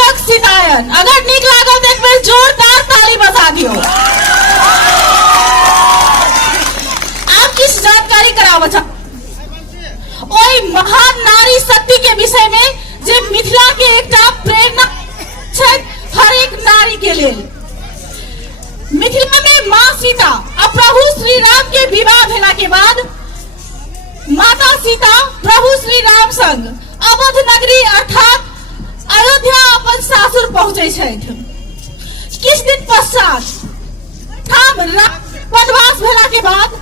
अगर नीक लागल तो एक बेर जोरदार ताली बजा दियो। आप किस जानकारी कराव ओई महान नारी शक्ति के विषय में जे मिथिला के एकटा प्रेरणा के बाद माता सीता प्रभु श्री राम संग अवध नगरी अर्थात अयोध्या अपन सासुर पहुंचे छथि। किछ दिन पश्चात ठाम वनवास भेला के बाद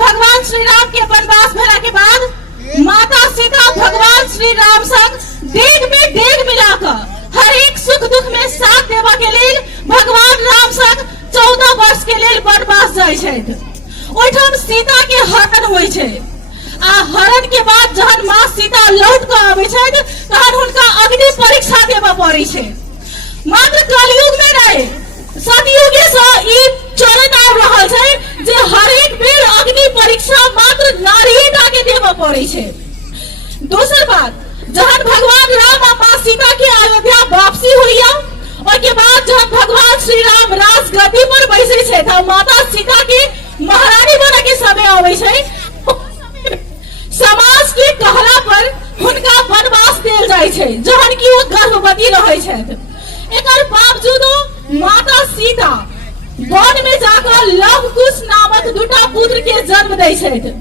भगवान श्री राम के वनवास भेला के बाद माता सीता भगवान श्री राम संग डेग में डेग मिलाकर हर एक सुख दुख में साथ देवा के लिए भगवान राम संग 14 वर्ष के लिए वनवास जाय छथि। ओइठाम सीता के हरण होय छै आ हरण के बाद जहन मां सीता लौट के आबै छथि तहन हुनका अग्नि परीक्षा देबा पड़ै छै। मात्र कलयुग में रहे सतयुगे से ई चलत आबि रहल छै जे हर एक बेर अग्नि परीक्षा मात्र नारीटा के देबा पड़ै छै। दोसर बात जहन भगवान राम आ मां सीता के अयोध्या वापसी होइया ओके बाद जब भगवान श्री राम राजगद्दी पर बैसे छै त माता सीता के महारानी बने के समय आबै छै। समाज के कहला पर हुनका वनवास देल जाय छै जहन कि ओ गर्भवती रहै छथि। एकर बावजूदो माता सीता वन में जाकर लव कुश नामक दूटा पुत्र के जन्म दै छथि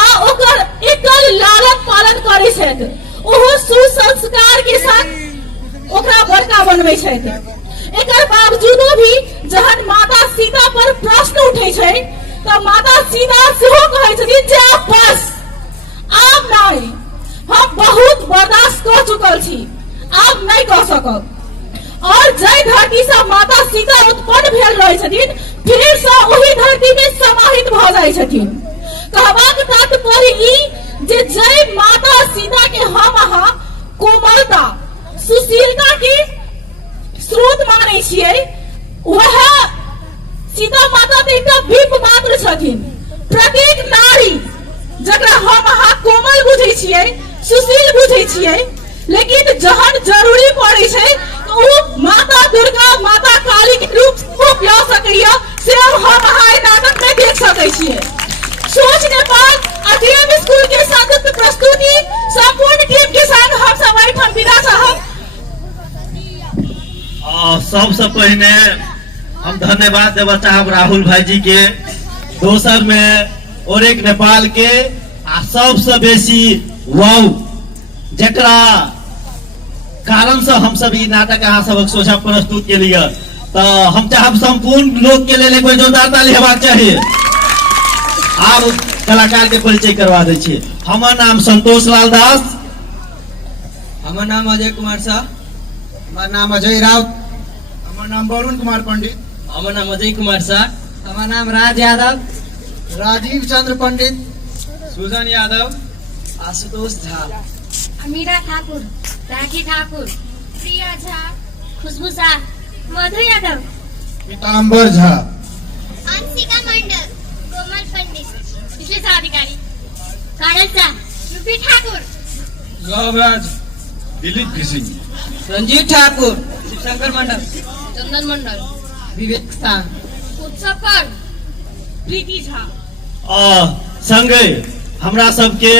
आ ओकर एकर लालन पालन करै छथि। ओहो सुसंस्कार के साथ ओकरा बड़का बनबै छथि। एकर बावजूदो भी जहन माता सीता पर प्रश्न उठै छै त माता सीता सेहो कहै छथिन जे बस आब नहीं, हम बहुत बर्दाश्त कर चुकल छी, आब नहीं कह सकब। और जय धरती से माता सीता उत्पन्न भेल रहे छथिन फिर से वही धरती में समाहित भ जाय छथिन। कहबाक तात्पर्य ई जे जय माता सीता के हम अहाँ कोमलता सुशीलता के स्रोत माने छियै, वह सीता माता तो एकटा भीख मात्र छथिन। प्रत्येक नारी जकरा हम अहाँ कोमल बुझै छियै सुशील बुझै छियै लेकिन जहन जरूरी पड़ै छै तो ओ माता दुर्गा माता काली के रूप लऽ सकैया से हम अहाँ नाटक में देख सकै छियै। सोच नेपाल अध्ययन स्कूल के संयुक्त प्रस्तुति संपूर्ण टीम के संग हम सब एहिठाम विदा चाहब। सबसे पहिने हम धन्यवाद देवा चाहब राहुल भाई जी के, दोसर में और एक नेपाल के आ सबसे बेसी वाव जकरा कारण से हम सब ई नाटक अहाँ सबक सोझा प्रस्तुत के लिए तो हम चाहब संपूर्ण लोग के लिए कोई जोरदार ताली हेबाक चाहिए। आब कलाकार के परिचय करवा दै छी। हमर नाम संतोष लाल दास, हमर नाम अजय कुमार शाह, हमर नाम अजय राउत, हमर नाम वरुण कुमार पंडित, हमर नाम अजय कुमार शाह, हमर नाम राज यादव, राजीव चंद्र पंडित, सुजन यादव, आशुतोष झा, अमीरा ठाकुर, राखी ठाकुर, प्रिया झा, खुशबू शाह, मधु यादव, पीताम्बर झा, अंशिका मंडल, कोमल पंडित, विशेष अधिकारी, काजल शाह, रूपी ठाकुर, गौराज, दिलीप किसिंग, संजीव ठाकुर, शिवशंकर मंडल, चंदन मंडल, विवेक शाह, उत्सव कर, प्रीति झा। संगे हमरा सबके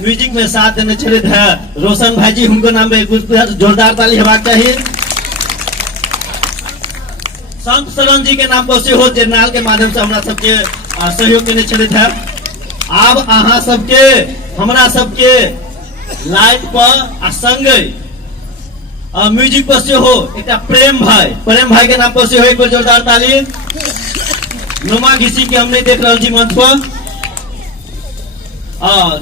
म्यूजिक में साथ देने छले है रोशन भाई जी, उनको नाम में कुछ जोरदार ताली हेबाक चाहिए। संत शरण जी के नाम पर से हो जर्नल के माध्यम से हमरा सबके सहयोग देने छले है। अब अहाँ सबके हमरा सबके लाइट पर आ संगे म्यूजिक पर से हो एक प्रेम भाई के नाम पर से हो एक जोरदार ताली। नुमा घिसी के हम नहीं देख रहा जी मंच पर,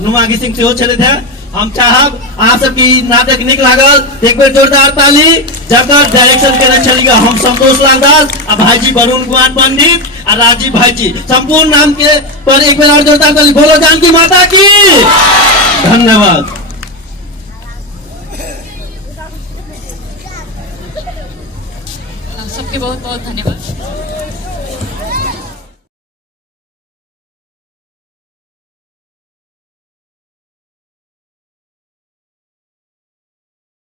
नुमा घिसिंग से हो चले थे। हम चाहब अहाँ सबकी नाटक निक लागल एक बेर जोरदार ताली। जकर डायरेक्शन के चलिएगा हम संतोष लाल दास आ भाईजी वरुण कुमार पंडित आ राजीव भाईजी, संपूर्ण नाम के पर एक बेर और जोरदार ताली। बोलो जानकी माता की धन्यवाद। सबके बहुत बहुत धन्यवाद।